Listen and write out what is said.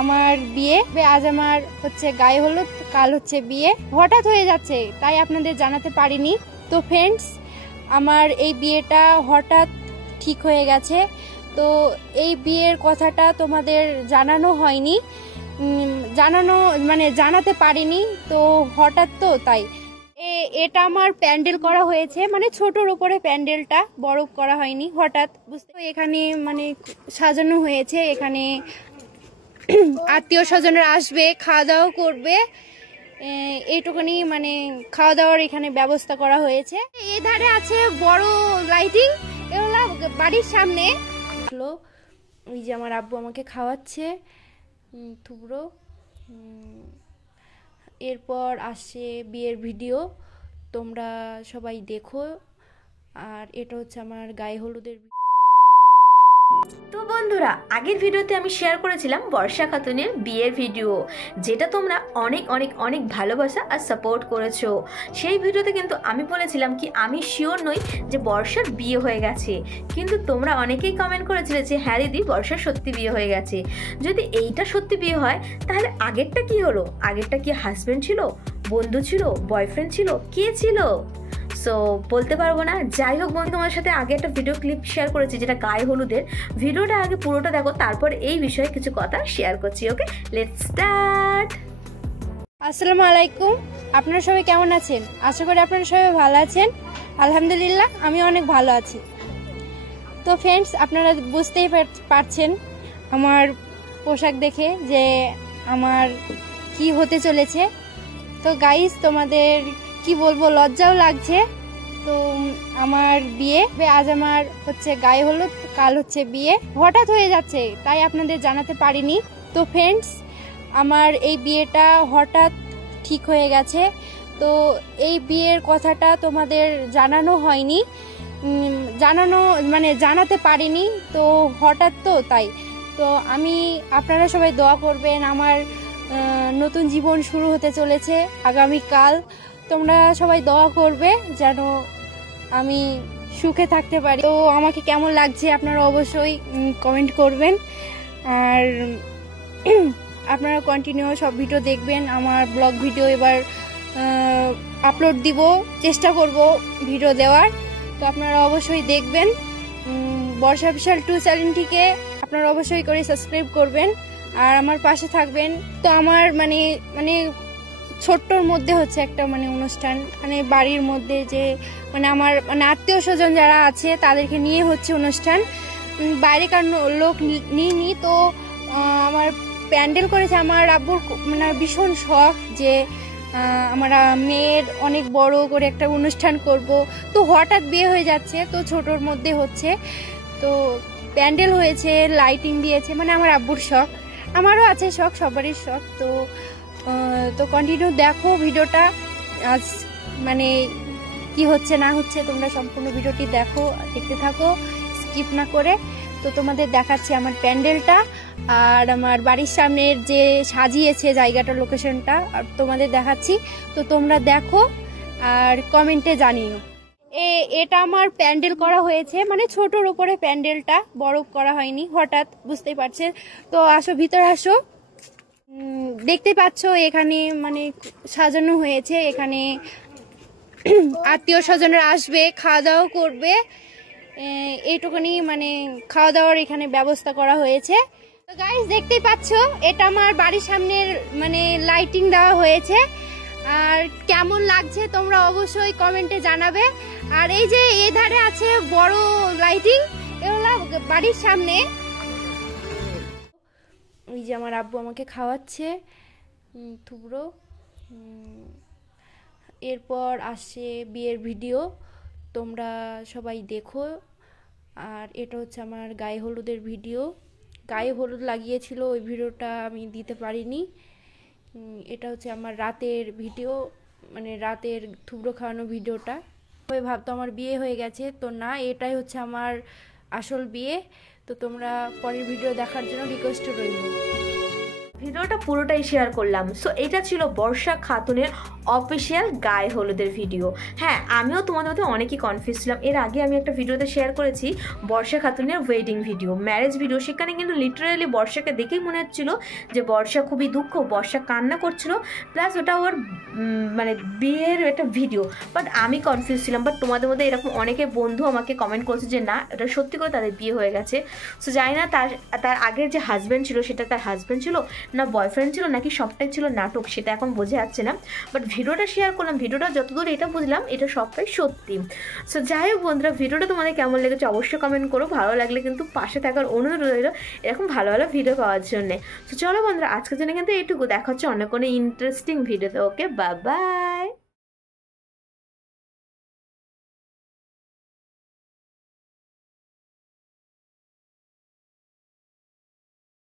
আমার বিয়ে, আজ আমার হচ্ছে গায়ে হলুদ, কাল হচ্ছে বিয়ে। হঠাৎ হয়ে যাচ্ছে, তাই আপনাদের জানাতে পারিনি। তো ফ্রেন্ডস, আমার এই বিয়েটা হঠাৎ ঠিক হয়ে গেছে। তো এই বিয়ের কথাটা তোমাদের জানানো হয়নি, জানাতে পারিনি। তো হঠাৎ, তো তাই এটা আমার প্যান্ডেল করা হয়েছে, মানে ছোটর উপরে প্যান্ডেলটা, বড় করা হয়নি। হঠাৎ বুঝতে, এখানে মানে সাজানো হয়েছে। এখানে আত্মীয় স্বজনরা আসবে, খাওয়া দাওয়া করবে, এইটুকুনি মানে খাওয়া দাওয়ার এখানে ব্যবস্থা করা হয়েছে। এই ধারে আছে বড় লাইটিং, এগুলা বাড়ির সামনে। ওই যে আমার আব্বু আমাকে খাওয়াচ্ছে থুবড়ো। এরপর আসছে বিয়ের ভিডিও, তোমরা সবাই দেখো। আর এটা হচ্ছে আমার গায়ে হলুদের। তো বন্ধুরা, আগের ভিডিওতে আমি শেয়ার করেছিলাম বর্ষা খাতুনের বিয়ের ভিডিও, যেটা তোমরা অনেক অনেক অনেক ভালোবাসা আর সাপোর্ট করেছো। সেই ভিডিওতে কিন্তু আমি বলেছিলাম কি আমি শিওর নই যে বর্ষার বিয়ে হয়ে গেছে, কিন্তু তোমরা অনেকেই কমেন্ট করেছিলে যে হ্যাঁ দিদি, বর্ষার সত্যি বিয়ে হয়ে গেছে। যদি এইটা সত্যি বিয়ে হয়, তাহলে আগেরটা কি হলো? আগেরটা কি হাজব্যান্ড ছিল, বন্ধু ছিল, বয়ফ্রেন্ড ছিল, কে ছিল? সো বলতে পারবো না। যাই হোক বন্ধু, তোমার সাথে আগে একটা ভিডিও ক্লিপ শেয়ার করেছি যেটা গায়ে হলুদের। ভিডিওটা আগে পুরোটা দেখো, তারপর এই বিষয়ে কিছু কথা শেয়ার করছি। ওকে, লেটস স্টার্ট। আসসালামু আলাইকুম, আপনারা সবাই কেমন আছেন? আশা করি আপনারা সবাই ভালো আছেন। আলহামদুলিল্লাহ, আমি অনেক ভালো আছি। তো ফ্রেন্ডস, আপনারা বুঝতেই পারছেন আমার পোশাক দেখে যে আমার কি হতে চলেছে। তো গাইস, তোমাদের কি বলবো, লজ্জাও লাগছে। তো আমার বিয়ে, আজ আমার হচ্ছে গায়ে হলুদ, কাল হচ্ছে বিয়ে। হঠাৎ হয়ে যাচ্ছে, তাই আপনাদের জানাতে পারিনি। তো ফ্রেন্ডস, আমার এই বিয়েটা হঠাৎ ঠিক হয়ে গেছে। তো এই বিয়ের কথাটা তোমাদের জানানো হয়নি, জানাতে পারিনি। তো হঠাৎ, তো তাই। তো আপনারা সবাই দোয়া করবেন, আমার নতুন জীবন শুরু হতে চলেছে আগামীকাল। তোমরা সবাই দোয়া করবে যেন আমি সুখে থাকতে পারি। তো আমাকে কেমন লাগছে আপনারা অবশ্যই কমেন্ট করবেন। আর আপনারা কন্টিনিউ সব ভিডিও দেখবেন। আমার ব্লগ ভিডিও এবার আপলোড দিব, চেষ্টা করব ভিডিও দেওয়ার। তো আপনারা অবশ্যই দেখবেন। বর্ষা বিশাল 2 চ্যানেলটিকে আপনারা অবশ্যই করে সাবস্ক্রাইব করবেন আর আমার পাশে থাকবেন। তো আমার মানে ছোট্টর মধ্যে হচ্ছে একটা অনুষ্ঠান, বাড়ির মধ্যে যে আমার আত্মীয় স্বজন যারা আছে তাদেরকে নিয়ে হচ্ছে অনুষ্ঠান, বাইরেকার লোক নিইনি। তো আমার প্যান্ডেল করেছে আমার আব্বুর, ভীষণ শখ যে আমার মেয়ের অনেক বড় করে একটা অনুষ্ঠান করব। তো হঠাৎ বিয়ে হয়ে যাচ্ছে, তো ছোটর মধ্যে হচ্ছে। তো প্যান্ডেল হয়েছে, লাইটিং দিয়েছে, আমার আব্বুর শখ, আমারও আছে শখ, সবারই শখ। তো কন্টিনিউ দেখো ভিডিওটা। আজ কি হচ্ছে না হচ্ছে তোমরা সম্পূর্ণ ভিডিওটি দেখো, দেখতে থাকো স্কিপ না করে। তো তোমাদের দেখাচ্ছি আমার প্যান্ডেলটা আর আমার বাড়ির সামনের যে সাজিয়েছে জায়গাটা, লোকেশনটা আর তোমাদের দেখাচ্ছি। তো তোমরা দেখো আর কমেন্টে জানিও। এটা আমার প্যান্ডেল করা হয়েছে, ছোটর উপরে প্যান্ডেলটা, বড় করা হয়নি। হঠাৎ, বুঝতেই পারছেন। তো আসো, ভিতরে আসো। দেখতে পাচ্ছ এখানে সাজানো হয়েছে। এখানে আত্মীয় স্বজনরা আসবে, খাওয়া দাওয়া করবে, এইটুকুনি খাওয়া দাওয়ার এখানে ব্যবস্থা করা হয়েছে। তো গাইস, দেখতেই পাচ্ছ এটা আমার বাড়ির সামনের লাইটিং দেওয়া হয়েছে। আর কেমন লাগছে তোমরা অবশ্যই কমেন্টে জানাবে। আর এই যে এই ধারে আছে বড় লাইটিং, এগুলা বাড়ির সামনে। ওই যে আমার আব্বু আমাকে খাওয়াচ্ছে থুবড়ো। এরপর আসছে বিয়ের ভিডিও, তোমরা সবাই দেখো। আর এটা হচ্ছে আমার গায়ে হলুদের ভিডিও, গায়ে হলুদ লাগিয়েছিল, ওই ভিডিওটা আমি দিতে পারিনি। এটা হচ্ছে আমার রাতের ভিডিও, রাতের থুবড়ো খাওয়ানো ভিডিওটা। ওই ভাবতো আমার বিয়ে হয়ে গেছে, তো না, এটাই হচ্ছে আমার আসল বিয়ে। তো তোমরা পরের ভিডিও দেখার জন্য রিকোয়েস্ট রইল। ভিডিওটা পুরোটাই শেয়ার করলাম। সো এটা ছিল বর্ষা খাতুনের অফিসিয়াল গায়ে হলুদের ভিডিও। হ্যাঁ, আমিও তোমাদের মধ্যে অনেকই কনফিউজ ছিলাম। এর আগে আমি একটা ভিডিওতে শেয়ার করেছি বর্ষা খাতুনের ওয়েডিং ভিডিও, ম্যারেজ ভিডিও। সেখানে কিন্তু লিটারালি বর্ষাকে দেখেই মনে হচ্ছিল যে বর্ষা খুবই দুঃখ, বর্ষা কান্না করছিল, প্লাস ওটা ওর মানে বিয়ের একটা ভিডিও। বাট আমি কনফিউজ ছিলাম। বাট তোমাদের মধ্যে এরকম অনেকে বন্ধু আমাকে কমেন্ট করছে যে না, এটা সত্যি করে তাদের বিয়ে হয়ে গেছে। সো জানি না তার আগের যে হাজব্যান্ড ছিল সেটা তার হাজব্যান্ড ছিল না বয়ফ্রেন্ড ছিল নাকি সবটাই ছিল নাটক, সেটা এখন বোঝা যাচ্ছে না। বাট ভিডিওটা শেয়ার করলাম, ভিডিওটা যতদূর এটা বুঝলাম এটা সবটাই সত্যি। সো যাই হোক বন্ধুরা, ভিডিওটা তোমাদের কেমন লেগেছে অবশ্যই কমেন্ট করো। ভালো লাগলে কিন্তু পাশে থাকার অনুরোধ রইল এরকম ভালো ভালো ভিডিও পাওয়ার জন্যে। তো চলো বন্ধুরা, আজকের জন্য কিন্তু এইটুকু। দেখা হচ্ছে অন্য কোনো ইন্টারেস্টিং ভিডিওতে। ওকে, বাই বাই।